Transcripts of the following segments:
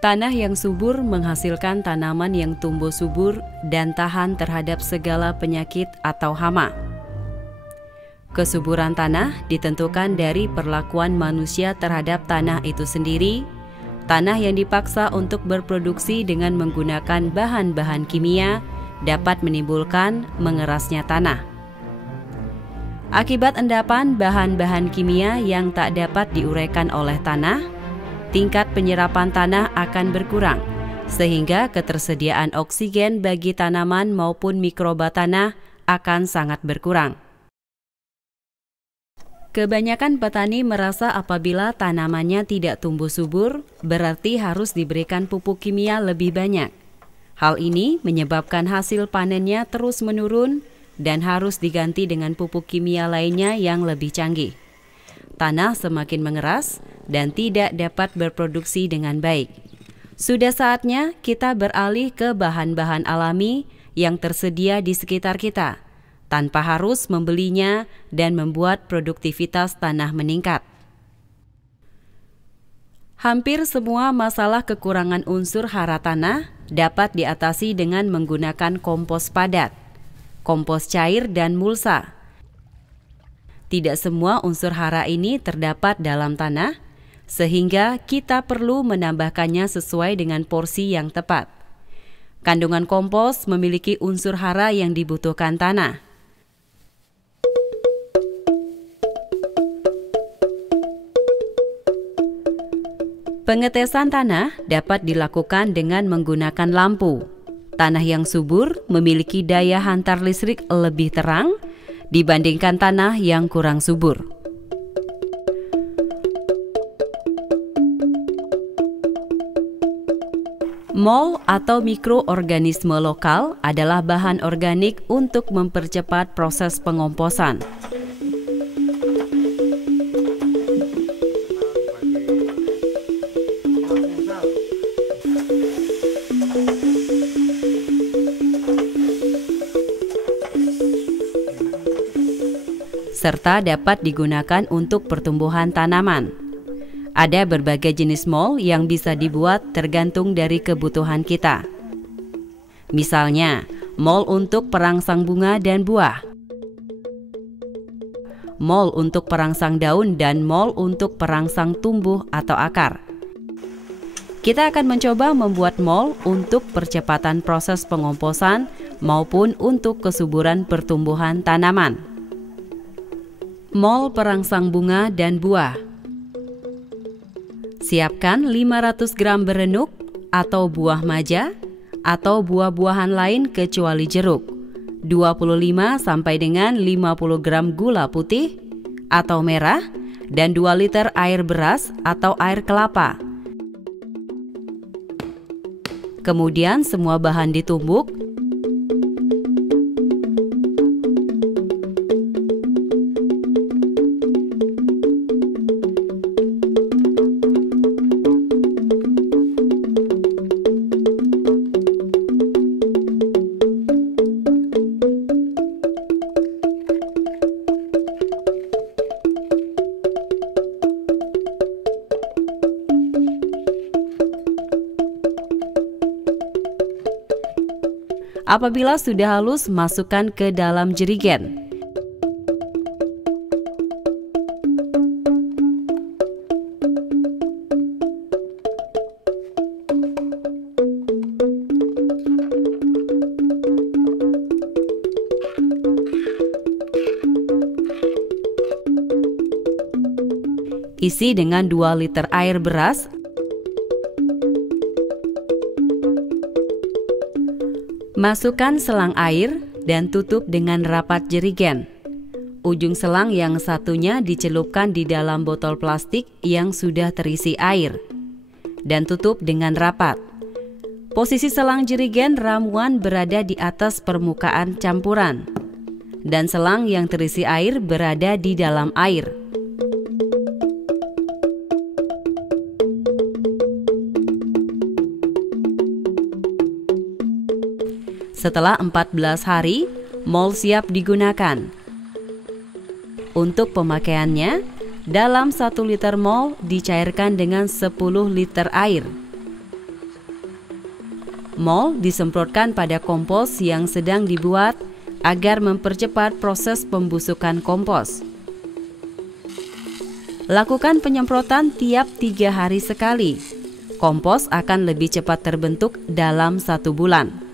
Tanah yang subur menghasilkan tanaman yang tumbuh subur dan tahan terhadap segala penyakit atau hama. Kesuburan tanah ditentukan dari perlakuan manusia terhadap tanah itu sendiri. Tanah yang dipaksa untuk berproduksi dengan menggunakan bahan-bahan kimia dapat menimbulkan mengerasnya tanah. Akibat endapan bahan-bahan kimia yang tak dapat diuraikan oleh tanah, tingkat penyerapan tanah akan berkurang, sehingga ketersediaan oksigen bagi tanaman maupun mikroba tanah akan sangat berkurang. Kebanyakan petani merasa apabila tanamannya tidak tumbuh subur, berarti harus diberikan pupuk kimia lebih banyak. Hal ini menyebabkan hasil panennya terus menurun dan harus diganti dengan pupuk kimia lainnya yang lebih canggih. Tanah semakin mengeras dan tidak dapat berproduksi dengan baik. Sudah saatnya kita beralih ke bahan-bahan alami yang tersedia di sekitar kita, tanpa harus membelinya dan membuat produktivitas tanah meningkat. Hampir semua masalah kekurangan unsur hara tanah dapat diatasi dengan menggunakan kompos padat, kompos cair, dan mulsa. Tidak semua unsur hara ini terdapat dalam tanah, sehingga kita perlu menambahkannya sesuai dengan porsi yang tepat. Kandungan kompos memiliki unsur hara yang dibutuhkan tanah. Pengetesan tanah dapat dilakukan dengan menggunakan lampu. Tanah yang subur memiliki daya hantar listrik lebih terang dibandingkan tanah yang kurang subur. Mol atau mikroorganisme lokal adalah bahan organik untuk mempercepat proses pengomposan. Serta dapat digunakan untuk pertumbuhan tanaman. Ada berbagai jenis mol yang bisa dibuat tergantung dari kebutuhan kita. Misalnya, mol untuk perangsang bunga dan buah, mol untuk perangsang daun, dan mol untuk perangsang tumbuh atau akar. Kita akan mencoba membuat mol untuk percepatan proses pengomposan maupun untuk kesuburan pertumbuhan tanaman. Mol perangsang bunga dan buah. Siapkan 500 gram berenuk atau buah maja atau buah-buahan lain kecuali jeruk, 25 sampai dengan 50 gram gula putih atau merah, dan 2 liter air beras atau air kelapa. Kemudian semua bahan ditumbuk. Apabila sudah halus, masukkan ke dalam jerigen. Isi dengan 2 liter air beras, Masukkan selang air dan tutup dengan rapat jerigen. Ujung selang yang satunya dicelupkan di dalam botol plastik yang sudah terisi air dan tutup dengan rapat. Posisi selang jerigen ramuan berada di atas permukaan campuran dan selang yang terisi air berada di dalam air. Setelah 14 hari, mol siap digunakan. Untuk pemakaiannya, dalam 1 liter mol dicairkan dengan 10 liter air. Mol disemprotkan pada kompos yang sedang dibuat agar mempercepat proses pembusukan kompos. Lakukan penyemprotan tiap 3 hari sekali. Kompos akan lebih cepat terbentuk dalam 1 bulan.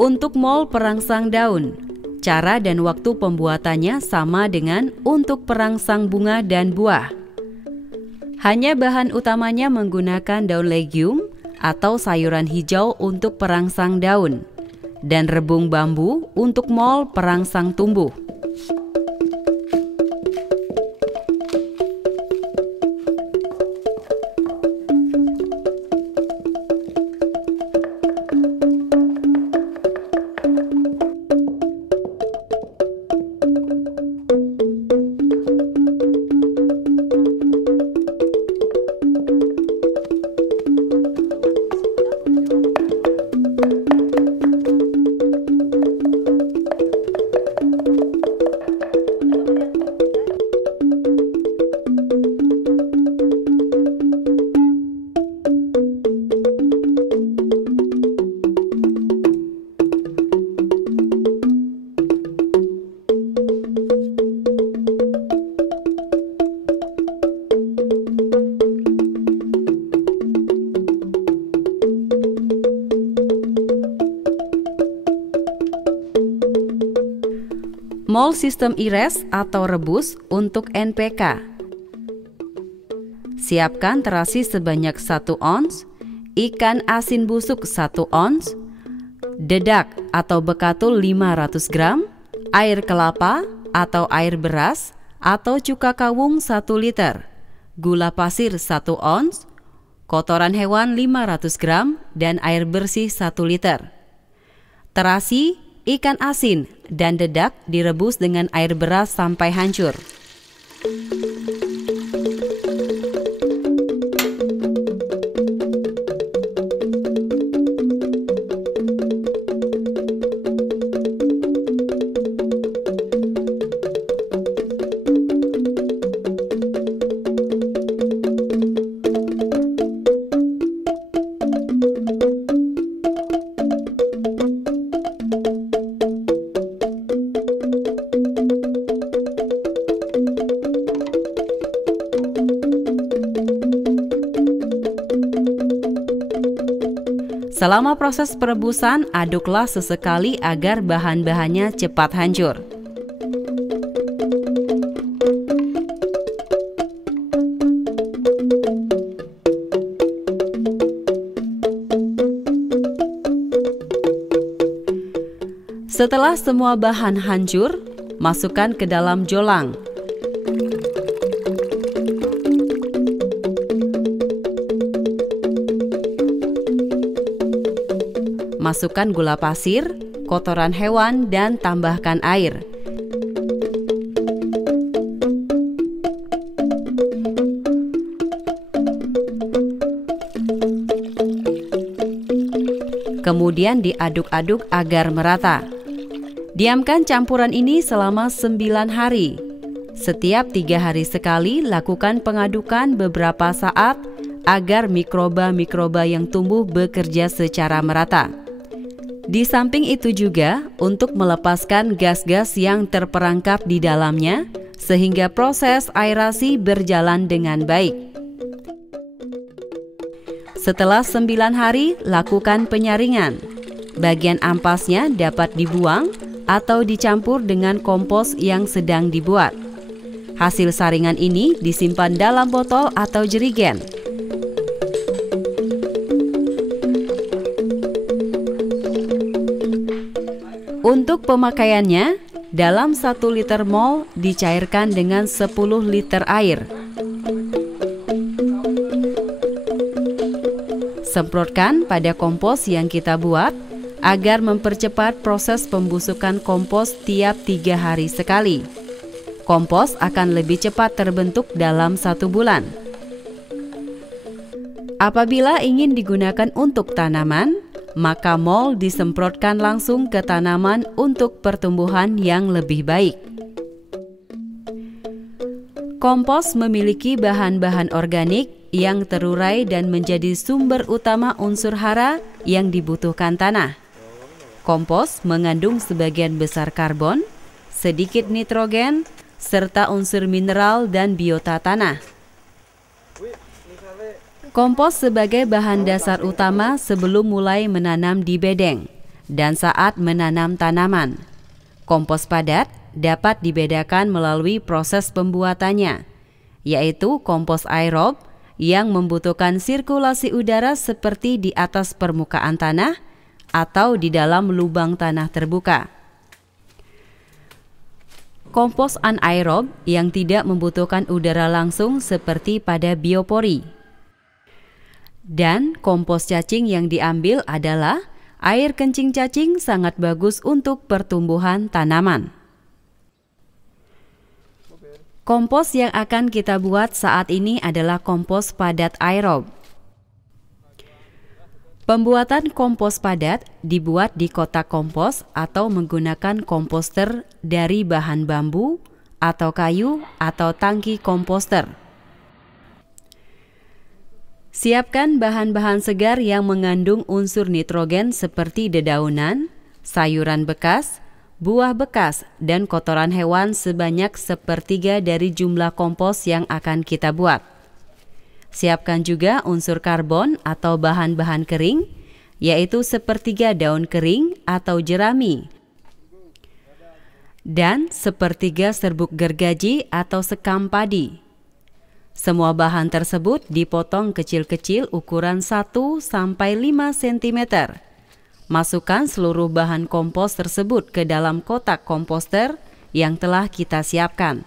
Untuk mol perangsang daun, cara dan waktu pembuatannya sama dengan untuk perangsang bunga dan buah. Hanya bahan utamanya menggunakan daun legium atau sayuran hijau untuk perangsang daun, dan rebung bambu untuk mol perangsang tumbuh. Mol sistem ires atau rebus untuk NPK. Siapkan terasi sebanyak 1 ons, ikan asin busuk 1 ons, dedak atau bekatul 500 gram, air kelapa atau air beras atau cuka kawung 1 liter, gula pasir 1 ons, kotoran hewan 500 gram, dan air bersih 1 liter. Terasi, ikan asin, dan dedak direbus dengan air beras sampai hancur. Selama proses perebusan, aduklah sesekali agar bahan-bahannya cepat hancur. Setelah semua bahan hancur, masukkan ke dalam jolang. Masukkan gula pasir, kotoran hewan, dan tambahkan air. Kemudian diaduk-aduk agar merata. Diamkan campuran ini selama 9 hari. Setiap 3 hari sekali lakukan pengadukan beberapa saat agar mikroba-mikroba yang tumbuh bekerja secara merata. Di samping itu juga untuk melepaskan gas-gas yang terperangkap di dalamnya sehingga proses aerasi berjalan dengan baik. Setelah 9 hari, lakukan penyaringan. Bagian ampasnya dapat dibuang atau dicampur dengan kompos yang sedang dibuat. Hasil saringan ini disimpan dalam botol atau jerigen. Untuk pemakaiannya, dalam 1 liter mol dicairkan dengan 10 liter air. Semprotkan pada kompos yang kita buat agar mempercepat proses pembusukan kompos tiap 3 hari sekali. Kompos akan lebih cepat terbentuk dalam 1 bulan. Apabila ingin digunakan untuk tanaman, maka mol disemprotkan langsung ke tanaman untuk pertumbuhan yang lebih baik. Kompos memiliki bahan-bahan organik yang terurai dan menjadi sumber utama unsur hara yang dibutuhkan tanah. Kompos mengandung sebagian besar karbon, sedikit nitrogen, serta unsur mineral dan biota tanah. Kompos sebagai bahan dasar utama sebelum mulai menanam di bedeng dan saat menanam tanaman. Kompos padat dapat dibedakan melalui proses pembuatannya, yaitu kompos aerob yang membutuhkan sirkulasi udara seperti di atas permukaan tanah atau di dalam lubang tanah terbuka. Kompos anaerob yang tidak membutuhkan udara langsung seperti pada biopori. Dan kompos cacing yang diambil adalah air kencing cacing, sangat bagus untuk pertumbuhan tanaman. Kompos yang akan kita buat saat ini adalah kompos padat aerob. Pembuatan kompos padat dibuat di kotak kompos atau menggunakan komposter dari bahan bambu atau kayu atau tangki komposter. Siapkan bahan-bahan segar yang mengandung unsur nitrogen seperti dedaunan, sayuran bekas, buah bekas, dan kotoran hewan sebanyak 1/3 dari jumlah kompos yang akan kita buat. Siapkan juga unsur karbon atau bahan-bahan kering, yaitu 1/3 daun kering atau jerami, dan 1/3 serbuk gergaji atau sekam padi. Semua bahan tersebut dipotong kecil-kecil ukuran 1-5 cm. Masukkan seluruh bahan kompos tersebut ke dalam kotak komposter yang telah kita siapkan.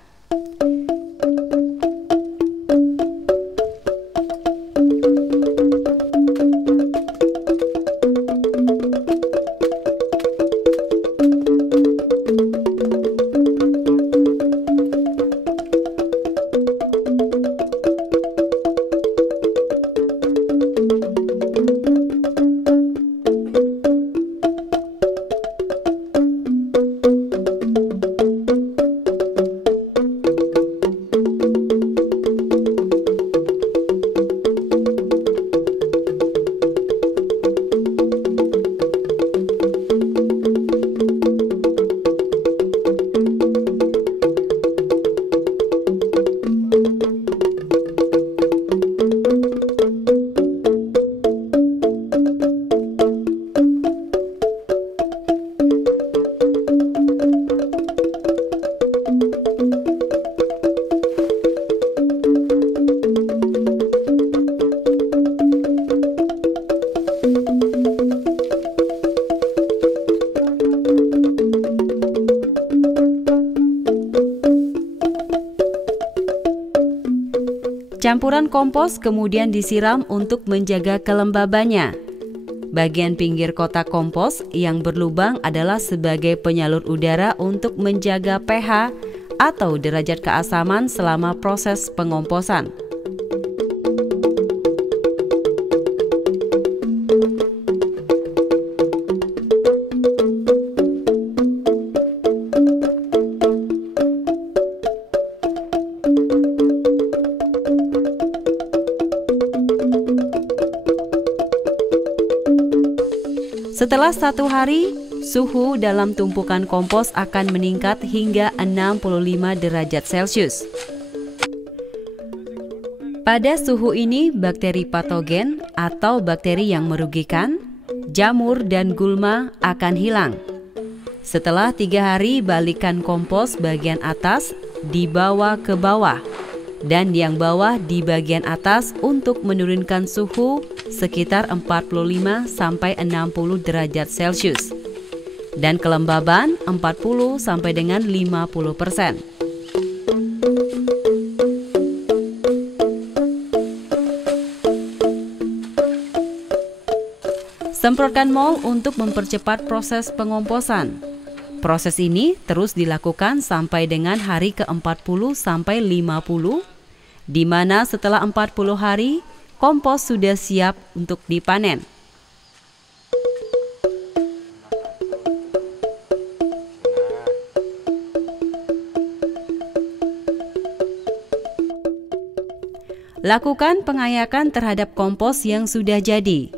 Campuran kompos kemudian disiram untuk menjaga kelembabannya. Bagian pinggir kotak kompos yang berlubang adalah sebagai penyalur udara untuk menjaga pH atau derajat keasaman selama proses pengomposan. Setelah 1 hari, suhu dalam tumpukan kompos akan meningkat hingga 65 derajat Celcius. Pada suhu ini, bakteri patogen atau bakteri yang merugikan, jamur dan gulma akan hilang. Setelah 3 hari, balikkan kompos bagian atas dibawa ke bawah dan yang bawah di bagian atas untuk menurunkan suhu sekitar 45-60 derajat Celcius. dan kelembaban 40 sampai dengan 50%. Semprotkan mol untuk mempercepat proses pengomposan. Proses ini terus dilakukan sampai dengan hari ke-40 sampai 50, di mana setelah 40 hari, kompos sudah siap untuk dipanen. Lakukan pengayakan terhadap kompos yang sudah jadi.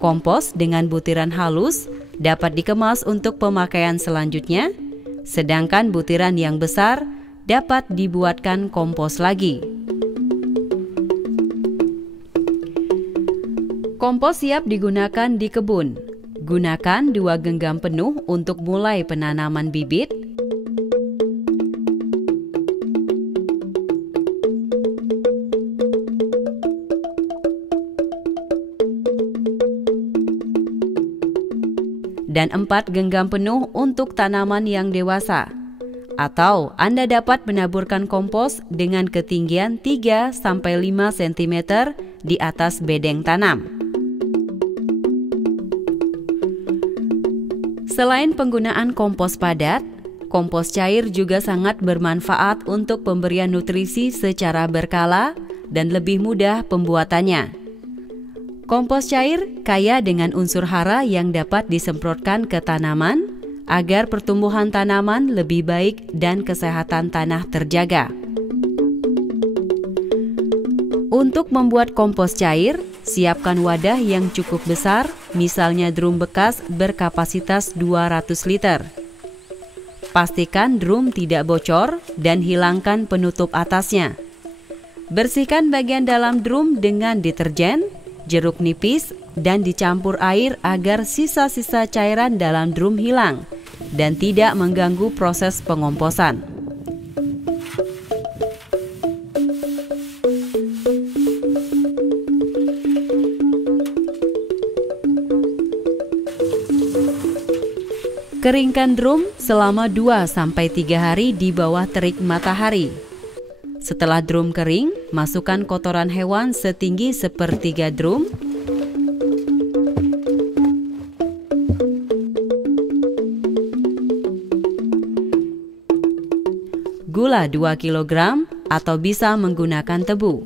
Kompos dengan butiran halus dapat dikemas untuk pemakaian selanjutnya, sedangkan butiran yang besar dapat dibuatkan kompos lagi. Kompos siap digunakan di kebun. Gunakan 2 genggam penuh untuk mulai penanaman bibit. Dan 4 genggam penuh untuk tanaman yang dewasa. Atau Anda dapat menaburkan kompos dengan ketinggian 3-5 cm di atas bedeng tanam. Selain penggunaan kompos padat, kompos cair juga sangat bermanfaat untuk pemberian nutrisi secara berkala dan lebih mudah pembuatannya. Kompos cair kaya dengan unsur hara yang dapat disemprotkan ke tanaman agar pertumbuhan tanaman lebih baik dan kesehatan tanah terjaga. Untuk membuat kompos cair, siapkan wadah yang cukup besar, misalnya drum bekas berkapasitas 200 liter. Pastikan drum tidak bocor dan hilangkan penutup atasnya. Bersihkan bagian dalam drum dengan deterjen, jeruk nipis, dan dicampur air agar sisa-sisa cairan dalam drum hilang dan tidak mengganggu proses pengomposan. Keringkan drum selama 2-3 hari di bawah terik matahari. Setelah drum kering, masukkan kotoran hewan setinggi 1/3 drum. Gula 2 kg atau bisa menggunakan tebu.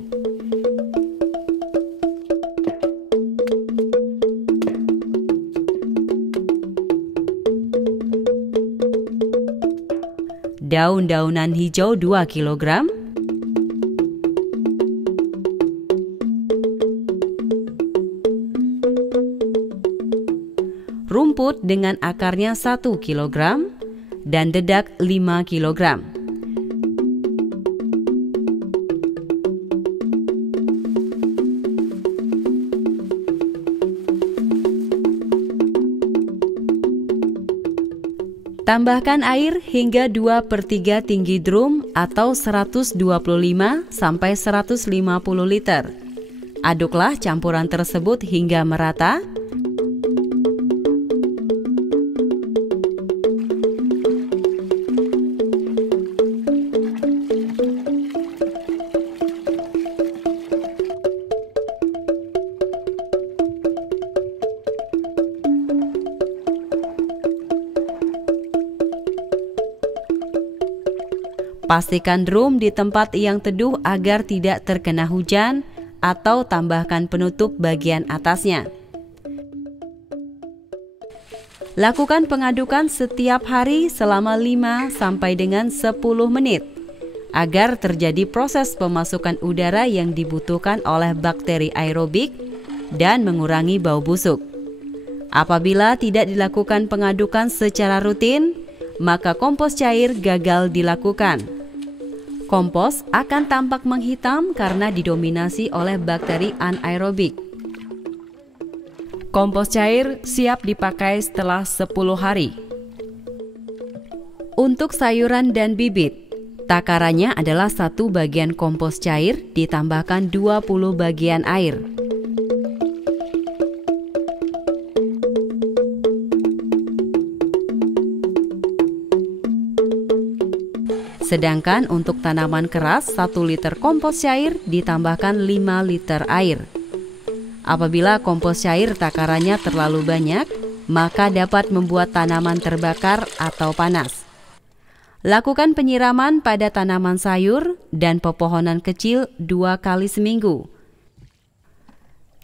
Daun-daunan hijau 2 kg. Rumput dengan akarnya 1 kg dan dedak 5 kg. Tambahkan air hingga 2/3 tinggi drum atau 125-150 liter. Aduklah campuran tersebut hingga merata. Pastikan drum di tempat yang teduh agar tidak terkena hujan atau tambahkan penutup bagian atasnya. Lakukan pengadukan setiap hari selama 5 sampai dengan 10 menit agar terjadi proses pemasukan udara yang dibutuhkan oleh bakteri aerobik dan mengurangi bau busuk. Apabila tidak dilakukan pengadukan secara rutin, maka kompos cair gagal dilakukan. Kompos akan tampak menghitam karena didominasi oleh bakteri anaerobik. Kompos cair siap dipakai setelah 10 hari. Untuk sayuran dan bibit, takarannya adalah 1 bagian kompos cair ditambahkan 20 bagian air. Sedangkan untuk tanaman keras, 1 liter kompos cair ditambahkan 5 liter air. Apabila kompos cair takarannya terlalu banyak, maka dapat membuat tanaman terbakar atau panas. Lakukan penyiraman pada tanaman sayur dan pepohonan kecil 2 kali seminggu.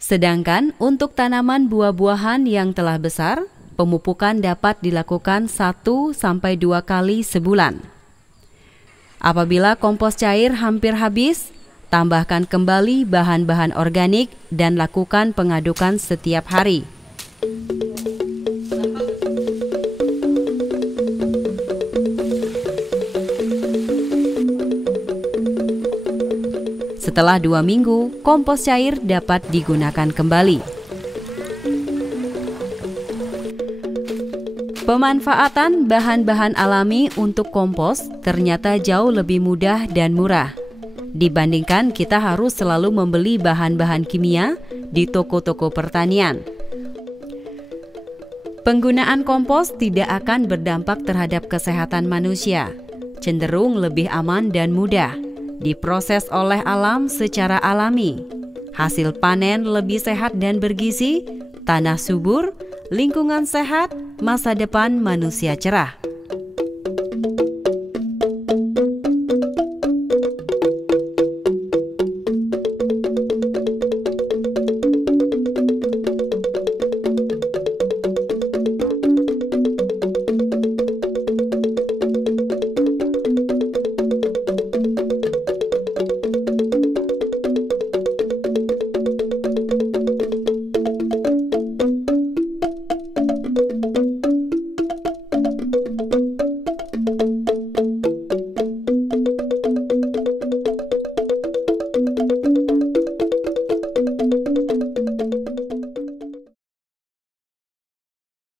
Sedangkan untuk tanaman buah-buahan yang telah besar, pemupukan dapat dilakukan 1-2 kali sebulan. Apabila kompos cair hampir habis, tambahkan kembali bahan-bahan organik dan lakukan pengadukan setiap hari. Setelah 2 minggu, kompos cair dapat digunakan kembali. Pemanfaatan bahan-bahan alami untuk kompos ternyata jauh lebih mudah dan murah dibandingkan kita harus selalu membeli bahan-bahan kimia di toko-toko pertanian. Penggunaan kompos tidak akan berdampak terhadap kesehatan manusia, cenderung lebih aman dan mudah, diproses oleh alam secara alami. Hasil panen lebih sehat dan bergizi, tanah subur, lingkungan sehat, masa depan manusia cerah.